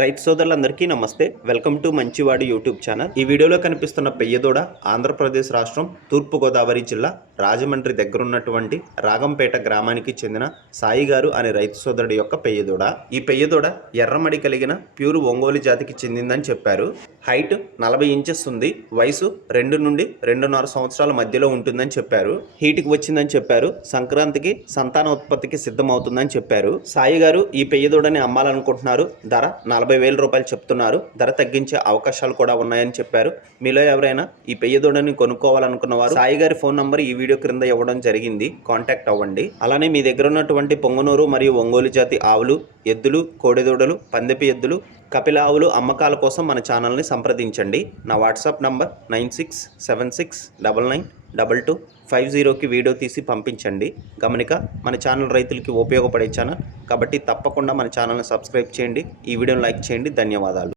రైతు సోదరులందరికీ నమస్తే. వెల్కమ్ టు మంచివాడు యూట్యూబ్ ఛానల్. ఈ వీడియోలో కనిపిస్తున్న పెయ్యదూడ ఆంధ్రప్రదేశ్ రాష్ట్రం తూర్పుగోదావరి జిల్లా రాజమండ్రి దగ్గరున్నటువంటి రాగంపేట గ్రామానికి చెందిన సాయి గారు అనే రైతు సోదరుడి యొక్క పెయ్యదూడ. ఈ పెయ్యదూడ ఎర్రమడి కలిగిన ప్యూర్ ఒంగోలు జాతికి చెందిందని చెప్పారు. హైట్ 40 ఇంచెస్ ఉంది. వయసు 2 నుండి 2.5 సంవత్సరాల మధ్యలో ఉంటుందని చెప్పారు. హీట్కి వచ్చిందని చెప్పారు. సంక్రాంతికి సంతానోత్పత్తికి సిద్ధమవుతుందని చెప్పారు. సాయి గారు ఈ పెయ్యదూడని అమ్మాలనుకుంటున్నారు. ధర 40,000 రూపాయలు చెప్తున్నారు. ధర తగ్గించే అవకాశాలు కూడా ఉన్నాయని చెప్పారు. మీలో ఎవరైనా ఈ పెయ్యదూడని కొనుక్కోవాలనుకున్నవారు సాయి గారి ఫోన్ నంబర్ ఈ వీడియో క్రింద ఇవ్వడం జరిగింది. కాంటాక్ట్ అవ్వండి. అలానే మీ దగ్గర ఉన్నటువంటి పొంగనూరు మరియు ఒంగోలు జాతి ఆవులు, ఎద్దులు, కోడెదూడలు, పందెపు ఎద్దులు, కపిల ఆవులు అమ్మకాల కోసం మన ఛానల్ని సంప్రదించండి. నా వాట్సాప్ నంబర్ 9676992250కి వీడియో తీసి పంపించండి. గమనిక, మన ఛానల్ రైతులకి ఉపయోగపడే ఛానల్ కాబట్టి తప్పకుండా మన ఛానల్ని సబ్స్క్రైబ్ చేయండి. ఈ వీడియోని లైక్ చేయండి. ధన్యవాదాలు.